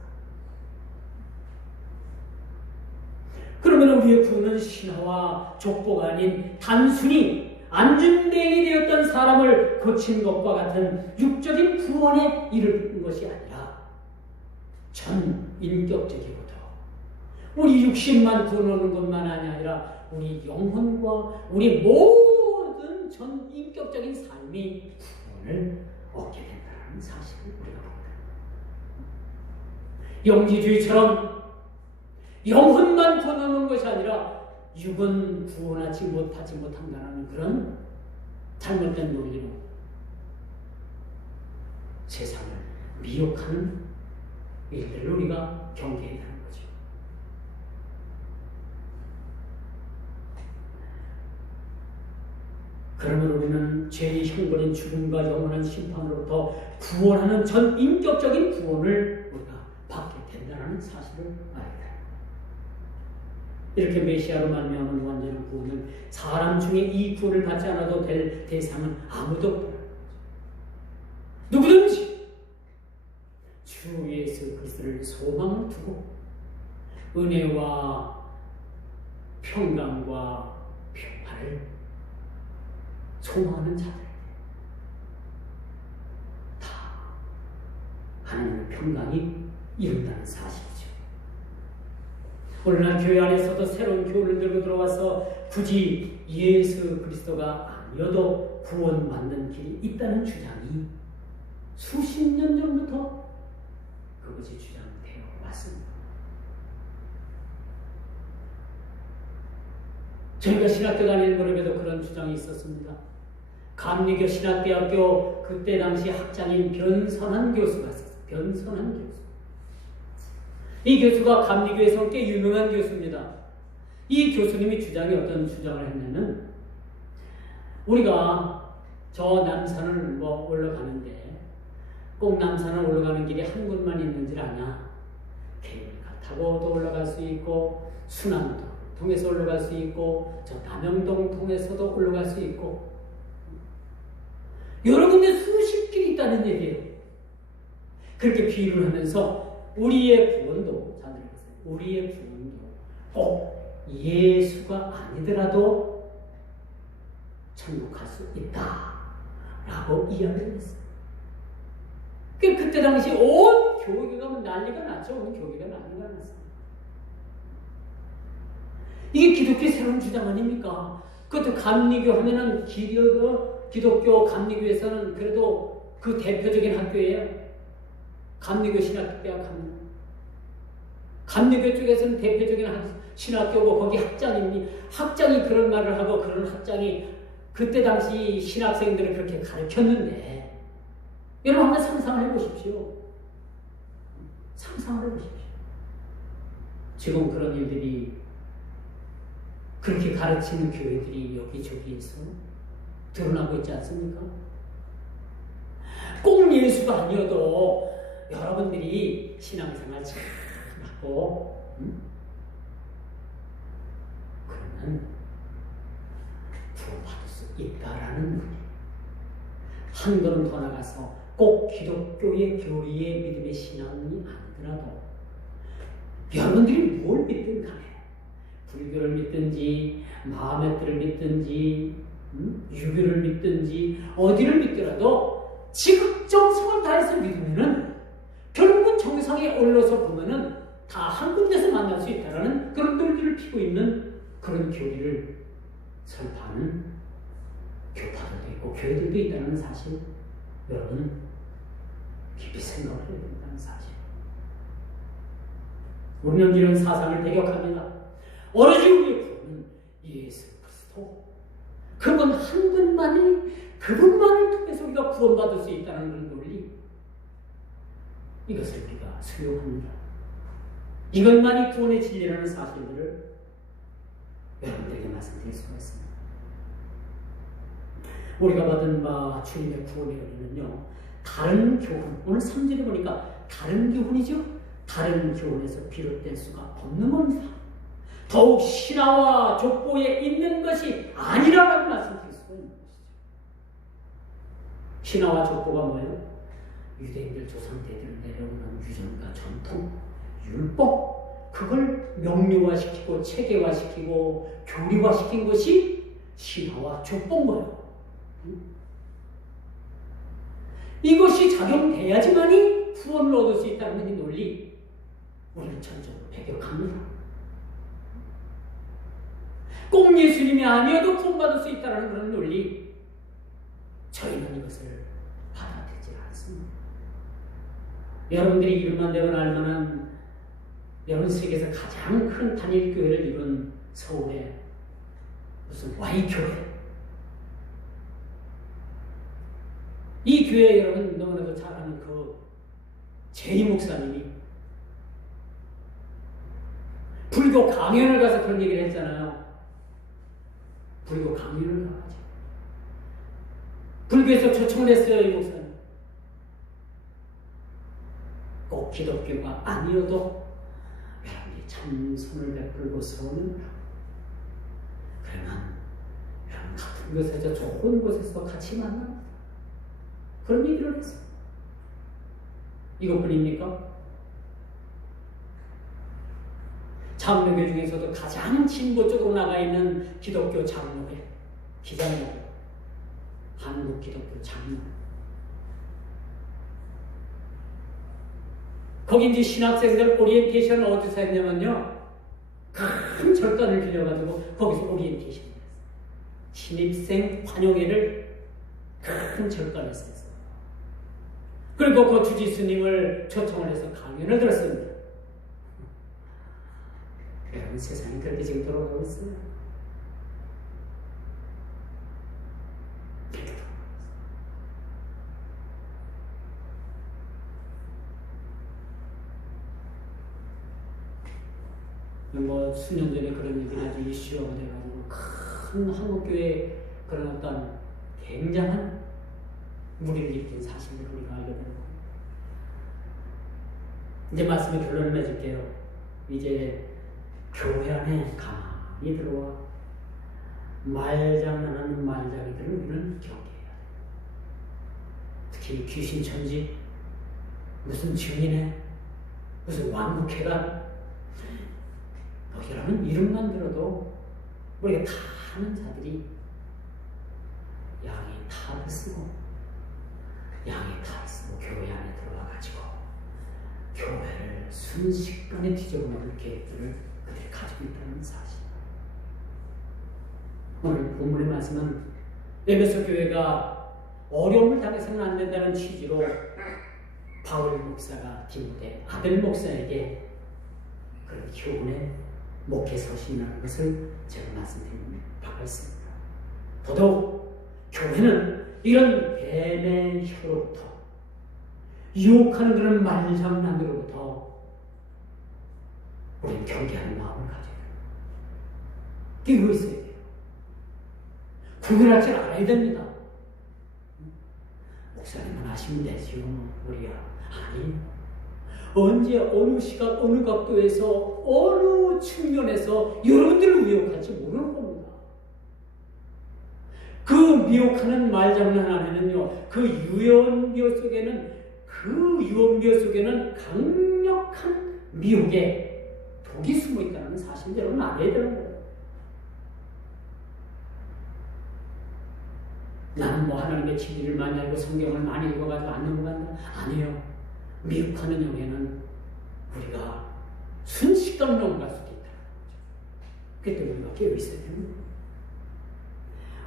그러면 우리의 구원은 신화와 족보가 아닌 단순히 안중뱅이 되었던 사람을 고친 것과 같은 육적인 구원에 이르는 것이 아니라 전 인격적이고도 우리 육신만 구원하는 것만 아니라 우리 영혼과 우리 모든 전 인격적인 삶이 구원을 얻게 된다는 사실을 우리가 봅니다. 영지주의처럼 영혼만 구원하는 것이 아니라 육은 구원하지 못한다는 그런 잘못된 논리로 세상을 미혹하는 일들을 우리가 경계해야 하는 거죠. 그러므로 우리는 죄의 형벌인 죽음과 영원한 심판으로부터 구원하는 전 인격적인 구원을 우리가 받게 된다는 사실을 알아야 돼. 이렇게 메시아로 말미암은 완전한 구원은 사람 중에 이 구원을 받지 않아도 될 대상은 아무도 없다. 누구든지 주 예수 그리스도를 소망을 두고 은혜와 평강과 평화를 소망하는 자들 다 하나님의 평강이 이룬다는 사실이죠. 오늘날 교회 안에서도 새로운 교훈을 들고 들어와서 굳이 예수 그리스도가 아니어도 구원받는 길이 있다는 주장이 수십 년 전부터 그것이 주장되어 왔습니다. 저희가 신학교 다니는 무렵에도 그런 주장이 있었습니다. 감리교 신학대학교 그때 당시 학장인 변선한 교수가 있었어요. 변선한 교수. 이 교수가 감리교에서 꽤 유명한 교수입니다. 이 교수님이 주장이 어떤 주장을 했냐면 우리가 저 남산을 올라가는데 꼭 남산을 올라가는 길이 한 곳만 있는 줄 아냐? 케이블카 타고도 올라갈 수 있고 순환도 통해서 올라갈 수 있고 저 남영동 통해서도 올라갈 수 있고 여러 군데 수십 길이 있다는 얘기예요. 그렇게 비유를 하면서 우리의 구원도 잘 들어보세요. 우리의 구원도 꼭 예수가 아니더라도 천국 갈 수 있다라고 이야기를 했어요. 그때 당시 온 교회가 난리가 났죠. 온 교회가 난리가 났어요. 이게 기독교의 새로운 주장 아닙니까? 그것도 감리교 하면은 기독교 감리교에서는 그래도 그 대표적인 학교예요. 감리교 신학대학 하면. 감리교 쪽에서는 대표적인 신학교고 거기 학장이 그런 말을 하고 그런 학장이 그때 당시 신학생들을 그렇게 가르쳤는데 여러분 한번 상상을 해보십시오. 상상을 해보십시오. 지금 그런 일들이 그렇게 가르치는 교회들이 여기저기에서 드러나고 있지 않습니까? 꼭 예수가 아니어도 여러분들이 신앙생활 잘 하고 그러면 구원받을 수 있다라는 거예요. 한 걸음 더 나가서 꼭 기독교의 교리의 믿음의 신앙이 아니더라도 여러분들이 뭘 믿든 간에 불교를 믿든지 마음의 뜻을 믿든지 유교를 믿든지 어디를 믿더라도 지극정성을 다해서 믿으면은 결국은 정상에 올라서 보면은 다 한 군데서 만날 수 있다라는 그런 논리를 피고 있는 그런 교리를 설파하는 교파들도 있고 교회들도 있다는 사실 여러분은 깊이 생각을 해야 된다는 사실. 우리는 이런 사상을 대격합니다. 오로지 우리의 구원은 예수 그리스도 그분 한 그분만을 통해서 우리가 구원받을 수 있다는 그런 논리 이것을 우리가 수용합니다. 이것만이 구원의 진리라는 사실들을 여러분들에게 말씀드릴 수가 있습니다. 우리가 받은 바 주님의 구원의 은혜는요 다른 교훈 오늘 3절에 보니까 다른 교훈이죠. 다른 교훈에서 비롯될 수가 없는 겁니다. 더욱 신화와 족보에 있는 것이 아니라고 말씀드릴 수가 있는 것이죠. 신화와 족보가 뭐예요? 유대인들 조상대대로 내려오는 유전과 전통, 율법 그걸 명료화시키고 체계화시키고 교리화시킨 것이 신화와 족보인 거예요. 이것이 작용돼야지만이 구원을 얻을 수 있다는 이 논리 우리는 전적으로 배격합니다. 꼭 예수님이 아니어도 구원받을 수 있다는 그런 논리 저희는 이것을 받아들이지 않습니다. 여러분들이 이름만 대면 알만한 여러분 세계에서 가장 큰 단일교회를 이룬 서울의 무슨 Y교회 이 교회 여러분 너무나도 잘 아는 그 제이 목사님이 불교 강연을 가서 그런 얘기를 했잖아요. 불교 강연을 가가지고 불교에서 초청을 했어요, 이 목사님. 꼭 기독교가 아니어도 여러분이 참 손을 베풀고 서오는 그러면 여러분 같은 곳에서 좋은 곳에서 같이 만나 그런 얘기를 했어요. 이것뿐입니까? 장로교 중에서도 가장 진보 쪽으로 나가 있는 기독교 장로회, 기장로회, 한국 기독교 장로. 거기 이제 신학생들 오리엔테이션을 어디서 했냐면요, 큰 절단을 빌려가지고 거기서 오리엔테이션을 했어요. 신입생 환영회를 큰 절단에서 했어요. 그리고 그 주지스님을 초청을 해서 강연을 들었습니다. 여러분, 세상이 그렇게 지금 돌아가고 있어요. 뭐 수년 전에 그런 얘기를 아주 이슈가 돼가지고 큰 한국교회 그런 어떤 굉장한 무리를 일으킨 사실을 우리가 알게 되고, 이제 말씀의 결론을 맺을게요. 이제 교회 안에 가만히 들어와 말장난하는 말장이들을 우리는 경계해야 돼요. 특히 귀신천지, 무슨 증인회, 무슨 왕국회관, 여러분 이름만 들어도 우리가 다 아는 자들이 양이 탈을 쓰고 교회 안에 들어와가지고 교회를 순식간에 뒤져먹을 계획들을 그들이 가지고 있다는 사실. 오늘 본문의 말씀은 에베소 교회가 어려움을 당해서는 안 된다는 취지로 바울 목사가 디모데 아들 목사에게 그런 교훈의 목회 서신이라는 것을 제가 말씀드린 바가 있습니다. 더더욱 교회는 이런 뱀의 혀로부터, 유혹하는 그런 말장난으로부터 우리는 경계하는 마음을 가져야 돼요. 끼고 있어야 돼요. 구별할 줄 알아야 됩니다. 목사님은 아시면 되지요. 우리야. 아니, 언제 어느 시각 어느 각도에서 어느 측면에서 여러분들을 미혹할지 모르는 겁니다. 그 미혹하는 말장난 안에는요, 그 유언비어 속에는 강력한 미혹의 독이 숨어 있다는 사실을 여러분 알아야 되는 거예요. 나는 뭐 하나님의 진리를 많이 알고 성경을 많이 읽어가지고 아는 것 같나? 아니에요. 미혹하는 영에는 우리가 순식간에 넘어갈 수도 있다. 그때 우리가 깨어있어야 됩니다.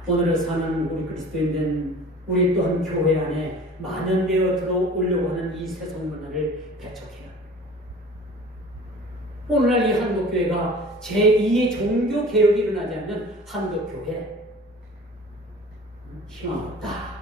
오늘을 사는 우리 그리스도인된 우리 또한 교회 안에 만연되어 들어오려고 하는 이 세상 문화를 배척해야 합니다. 오늘날 이 한국교회가 제2의 종교개혁이 일어나지 않는 한국교회 희망 없다.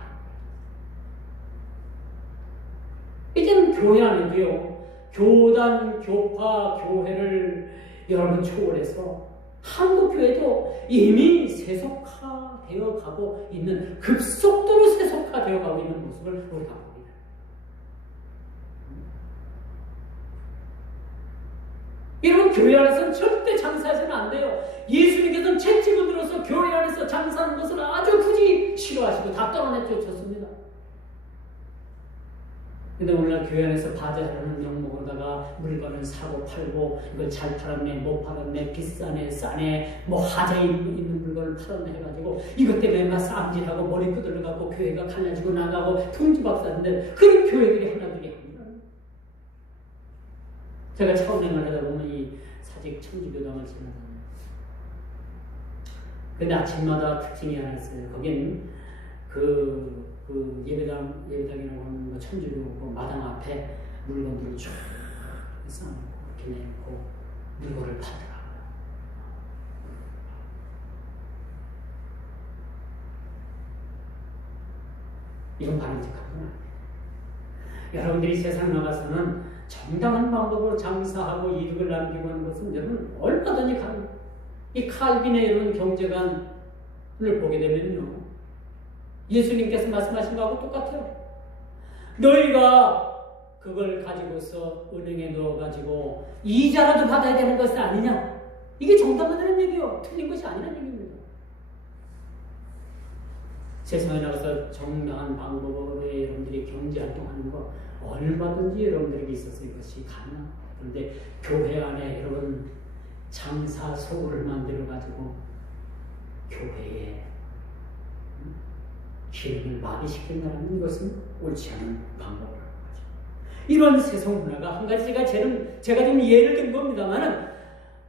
이제는 교회 안에도요, 교단, 교파, 교회를 여러분 초월해서 한국교회도 이미 세속화되어 가고 있는, 급속도로 세속화되어 가고 있는 모습을 우리가 봅니다. 여러분, 교회 안에서는 절대 장사해서는 안 돼요. 예수님께서는 채찍을 들어서 교회 안에서 장사하는 것을 아주 굳이 싫어하시고 다 떨어내쫓았습니다. 근데 오늘날 교회 안에서 바자라는 명목으로다가 물건을 사고 팔고, 이걸 잘 팔았네, 못 팔았네, 비싸네, 싸네, 뭐 하자에 있는 물건을 팔았네 해가지고 이것 때문에 막 쌈질하고 머리 끄들러가고 교회가 갈라지고 나가고 통지박사인데 그런 교회들이 하나둘이 아니라. 제가 처음 생활하다 보면 이 사직 청지교당을 지나가요. 근데 아침마다 특징이 하나 있어요. 거긴 예배당이라고 하는 천주교 그 마당 앞에 물건들을 쫙 쌓아놓고 이렇게 내놓고 물건을 팔더라고요. 이건 바람직한 건 아니에요. 여러분들이 세상 나가서는 정당한 방법으로 장사하고 이득을 남기고 하는 것은 여러분 얼마든지 가능합니다. 이 칼빈의 이런 경제관을 보게 되면요, 예수님께서 말씀하신 거하고 똑같아요. 너희가 그걸 가지고서 은행에 넣어가지고 이자라도 받아야 되는 것은 아니냐? 이게 정답하다는 얘기요. 틀린 것이 아니라는 얘기입니다. 세상에 나가서 정당한 방법으로 여러분들이 경제활동하는 거 얼마든지 여러분들에게 있어서 이것이 가능합니다. 그런데 교회 안에 여러분 장사 소굴을 만들어가지고 교회에 기능을 마비시킨다는 것은 옳지 않은 방법이라고 하죠. 이런 세상 문화가 한 가지 제가 좀 예를 든 겁니다만은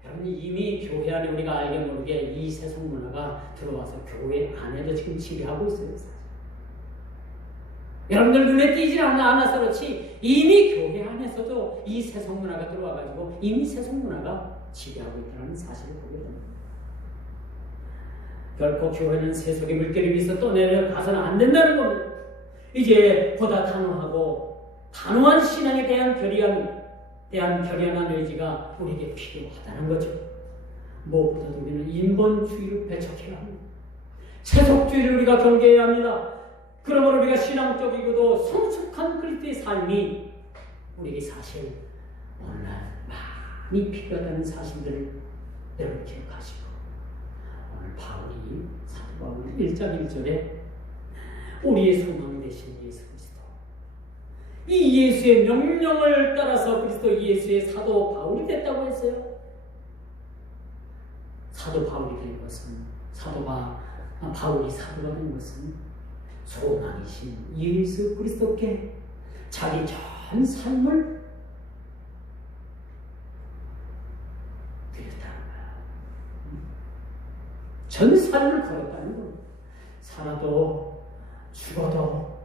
여러분 이미 교회 안에 우리가 알게 모르게 이 세상 문화가 들어와서 교회 안에도 지금 지배하고 있어요. 사실. 여러분들 눈에 띄지 않아서 그렇지 이미 교회 안에서도 이 세상 문화가 들어와가지고 이미 세상 문화가 지배하고 있다는 사실을 보게 됩니다. 결코 교회는 세속의 물결에 비해서 떠내려가서는 안 된다는 겁니다. 이제 보다 단호한 신앙에 대한 결연한 의지가 우리에게 필요하다는 거죠. 무엇보다도 우리는 인본주의를 배척해야 합니다. 세속주의를 우리가 경계해야 합니다. 그러므로 우리가 신앙적이고도 성숙한 그리스도의 삶이 우리에게 사실 오늘날 많이 필요하다는 사실들을 여러분 기억하시고 오늘 사도 바울이 1장 1절에 우리의 소망이 되신 예수 그리스도 이 예수의 명령을 따라서 그리스도 예수의 사도 바울이 됐다고 했어요. 사도 바울이 된 것은 바울이 사도가 된 것은 소망이신 예수 그리스도께 자기 전 삶을 드렸다는 거야. 전 삶을 걸었다는 거야. 살아도 죽어도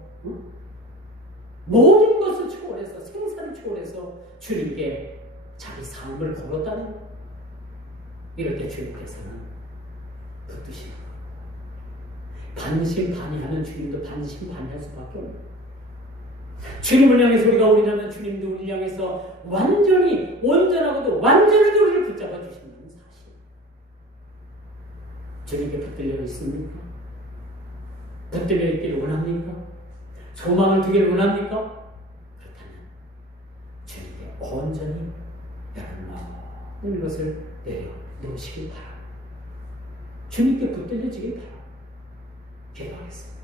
모든 것을 초월해서 생사를 초월해서 주님께 자기 삶을 걸었다는 거야. 이럴 때 주님께서는 붙드시는 거야. 반신반의하는 주님도 반신반의할 수밖에 없는 거야. 주님을 향해서 우리가 올인하면 주님도 우리를 향해서 완전히 온전하고도 완전히 우리를 붙잡아 주신다는 사실. 주님께 붙들려 있습니까? 붙들려 있기를 원합니까? 소망을 두기를 원합니까? 그렇다면 주님께 온전히 여러분 모든 것을 내려놓으시길 바랍니다. 주님께 붙들려지길 바랍니다. 기도하겠습니다.